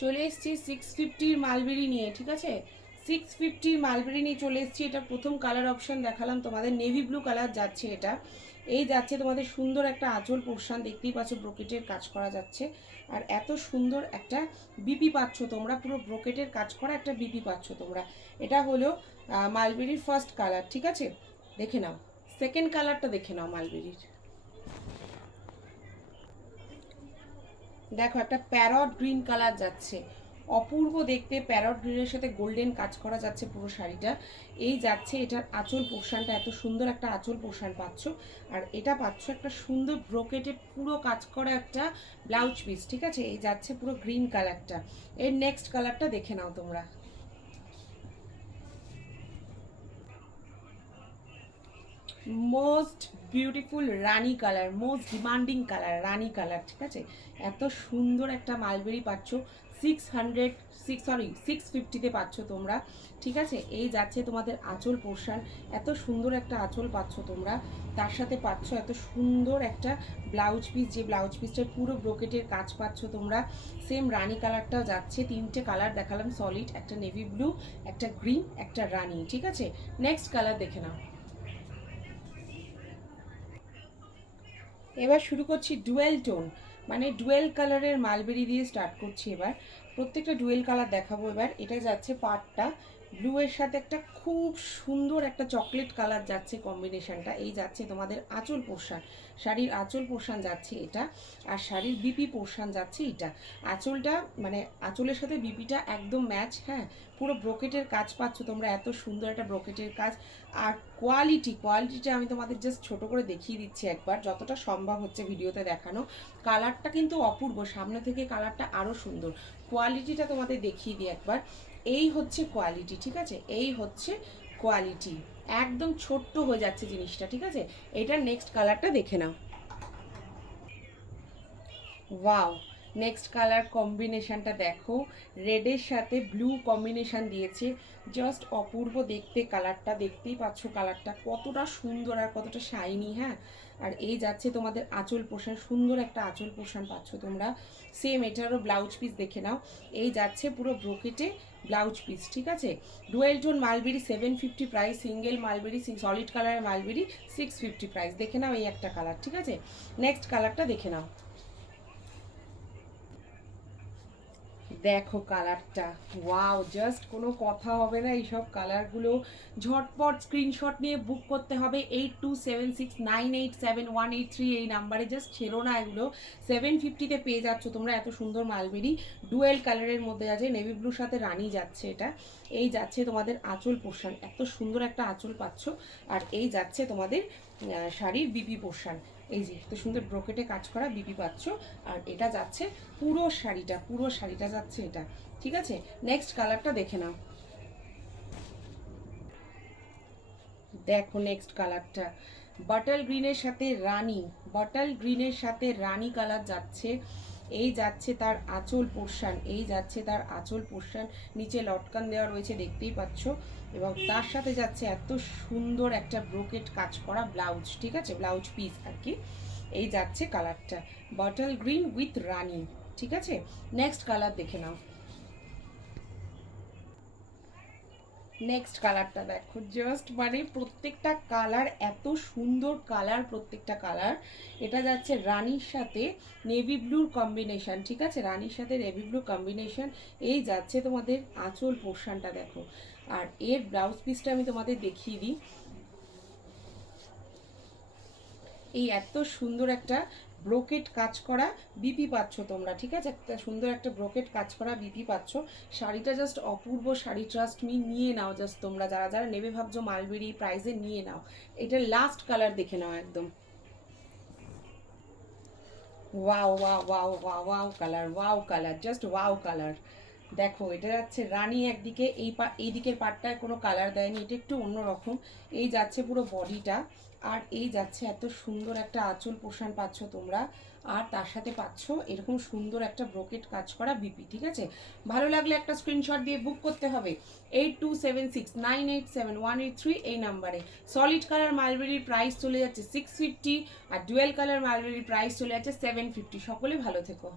চলে এসেছি 650 মালবেরি নিয়ে, ঠিক আছে। 650 মালবেরি নিয়ে চলে এসেছি। এটা প্রথম কালার অপশন দেখালাম তোমাদের, নেভি ব্লু কালার যাচ্ছে এটা। এই যাচ্ছে তোমাদের সুন্দর একটা আঁচল পোর্শন, দেখতেই পাচ্ছ ব্রোকেটের কাজ করা যাচ্ছে। আর এত সুন্দর একটা বিপি পাচ্ছ তোমরা, পুরো ব্রোকেটের কাজ করা একটা বিপি পাচ্ছ তোমরা। এটা হলো মালবেরির ফার্স্ট কালার, ঠিক আছে। দেখে নাও সেকেন্ড কালারটা, দেখে নাও মালবেরির। দেখো একটা প্যারট গ্রিন কালার যাচ্ছে, অপূর্ব দেখতে। প্যারট গ্রিনের সাথে গোল্ডেন কাজ করা যাচ্ছে পুরো শাড়িটা। এই যাচ্ছে এটার আঁচল পোর্শনটা, এত সুন্দর একটা আঁচল পোর্শন পাচ্ছ। আর এটা পাচ্ছ একটা সুন্দর ব্রোকেটে পুরো কাজ করা একটা ব্লাউজ পিস, ঠিক আছে। এই যাচ্ছে পুরো গ্রিন কালারটা। এর নেক্সট কালারটা দেখে নাও তোমরা। মোস্ট বিউটিফুল রানি কালার, মোস্ট ডিমান্ডিং কালার রানি কালার, ঠিক আছে। এত সুন্দর একটা মালবেরি পাচ্ছ 650-তে পাচ্ছ তোমরা, ঠিক আছে। এই যাচ্ছে তোমাদের আঁচল পোর্শন, এত সুন্দর একটা আঁচল পাচ্ছ তোমরা। তার সাথে পাচ্ছ এত সুন্দর একটা ব্লাউজ পিস, যে ব্লাউজ পিসটার পুরো ব্রোকেটের কাজ পাচ্ছ তোমরা। সেম রানি কালারটাও যাচ্ছে, তিনটে কালার দেখালাম সলিড, একটা নেভি ব্লু, একটা গ্রিন, একটা রানি, ঠিক আছে। নেক্সট কালার দেখে নাও। এবার শুরু করছি ডুয়েল টোন, মানে ডুয়েল কালারের মালবেরি দিয়ে স্টার্ট করছি এবার। প্রত্যেকটা ডুয়েল কালার দেখাবো এবার। এটা যাচ্ছে পাড়টা ব্লু এর সাথে একটা খুব সুন্দর একটা চকলেট কালার যাচ্ছে কম্বিনেশনটা। এই যাচ্ছে তোমাদের আঁচল পোর্শন, শাড়ির আঁচল পোর্শন যাচ্ছে এটা। আর শাড়ির বিপি পোর্শন যাচ্ছে এটা। আঁচলটা মানে আঁচলের সাথে বিপিটা একদম ম্যাচ, হ্যাঁ। পুরো ব্রোকেটের কাজ পাচ্ছ তোমরা, এত সুন্দর একটা ব্রোকেটের কাজ। আর কোয়ালিটিটা আমি তোমাদের জাস্ট ছোট করে দেখিয়ে দিচ্ছি একবার, যতটা সম্ভব হচ্ছে ভিডিওতে দেখানো। কালারটা কিন্তু অপূর্ব, সামনে থেকে কালারটা আরও সুন্দর। কোয়ালিটিটা তোমাদের দেখিয়ে দিই একবার। এই হচ্ছে কোয়ালিটি, ঠিক আছে। এই হচ্ছে কোয়ালিটি, একদম ছোট্ট হয়ে যাচ্ছে জিনিসটা, ঠিক আছে। এটার নেক্সট কালারটা দেখে নাও। ওয়াও, নেক্সট কালার কম্বিনেশনটা দেখো, রেডের সাথে ব্লু কম্বিনেশন দিয়েছে, জাস্ট অপূর্ব দেখতে। কালারটা দেখতেই পাচ্ছ, কালারটা কতটা সুন্দর আর কতটা শাইনি, হ্যাঁ। আর এই যাচ্ছে তোমাদের আঁচল পোষণ, সুন্দর একটা আঁচল পোষণ পাচ্ছ তোমরা। সেম এটারও ব্লাউজ পিস দেখে নাও। এই যাচ্ছে পুরো ব্রোকেটে ব্লাউজ পিস, ঠিক আছে। Dual tone mulberry 750 price, single mulberry solid কালারের মালবেরি 650 প্রাইস। দেখে নাও এই একটা কালার, ঠিক আছে। নেক্সট কালারটা দেখে নাও। দেখো কালারটা, ওয়াও, জাস্ট কোনো কথা হবে না। এইসব কালারগুলো ঝটপট স্ক্রিনশট নিয়ে বুক করতে হবে। 8276987183 এই নাম্বারে, জাস্ট ছেড়ো না এগুলো। 750-তে পেয়ে যাচ্ছ তোমরা এত সুন্দর মালবেরি। ডুয়েল কালারের মধ্যে আছে, নেভি ব্লুর সাথে রানি যাচ্ছে এটা। এই যাচ্ছে তোমাদের আঁচল পোর্শন, এত সুন্দর একটা আঁচল পাচ্ছ। আর এই যাচ্ছে তোমাদের শাড়ির বিপি পোর্শন, এই যে এত সুন্দর ব্রোকেটে কাজ করা বিপি পাচ্ছ। আর এটা যাচ্ছে পুরো শাড়িটা যাচ্ছে এটা, ঠিক আছে। নেক্সট কালারটা দেখে নাও। দেখো নেক্সট কালারটা বাটাল গ্রিনের সাথে রানি, বাটাল গ্রিনের সাথে রানি কালার যাচ্ছে। এই যাচ্ছে তার আঁচল পোর্শন, এই যাচ্ছে তার আঁচল পোর্শন, নিচে লটকান দেওয়া রয়েছে দেখতেই পাচ্ছ। এবং তার সাথে যাচ্ছে এত সুন্দর একটা ব্রোকেট কাজ করা ব্লাউজ, ঠিক আছে, ব্লাউজ পিস আর কি। এই যাচ্ছে কালারটা বাটাল গ্রিন উইথ রানি, ঠিক আছে। নেক্সট কালার দেখে নাও। নেক্সট কালারটা দেখো, জাস্ট মানে প্রত্যেকটা কালার এত সুন্দর কালার, প্রত্যেকটা কালার। এটা যাচ্ছে রানীর সাথে নেভি ব্লুর কম্বিনেশন, ঠিক আছে, রানীর সাথে নেভি ব্লু কম্বিনেশন। এই যাচ্ছে তোমাদের আঁচল পোর্শনটা দেখো। আর এর ব্লাউজ পিসটা আমি তোমাদের দেখিয়ে দিই। এই এত সুন্দর একটা ব্রোকেট কাজ করা বিপি পাচ্ছ তোমরা, ঠিক আছে। একটা সুন্দর একটা ব্রোকেট কাজ করা বিপি পাচ্ছ। শাড়িটা জাস্ট অপূর্ব শাড়ি, ট্রাস্ট মি, নিয়ে নাও জাস্ট তোমরা, যারা যারা নেবে ভাবছো মালবেরি প্রাইসে, নিয়ে নাও। এটার লাস্ট কালার দেখে নাও একদম। Wow wow wow wow wow colour, wow colour, just wow colour. দেখো এটা যাচ্ছে রানী একদিকে, এই দিকের পাটটায় কোনো কালার দেয়নি, এটা একটু অন্যরকম। এই যাচ্ছে পুরো বডিটা। আর এই যাচ্ছে এত সুন্দর একটা আঁচল পোষণ পাচ্ছ তোমরা। আর তার সাথে পাচ্ছ এরকম সুন্দর একটা ব্রোকেট কাজ করা বিপি, ঠিক আছে। ভালো লাগলে একটা স্ক্রিনশট দিয়ে বুক করতে হবে 8276987183 এই নাম্বারে। সলিড কালার মালবেরির প্রাইস চলে যাচ্ছে 650, আর ডুয়েল কালার মালবেরির প্রাইস চলে যাচ্ছে 750। সকলে ভালো থেকো।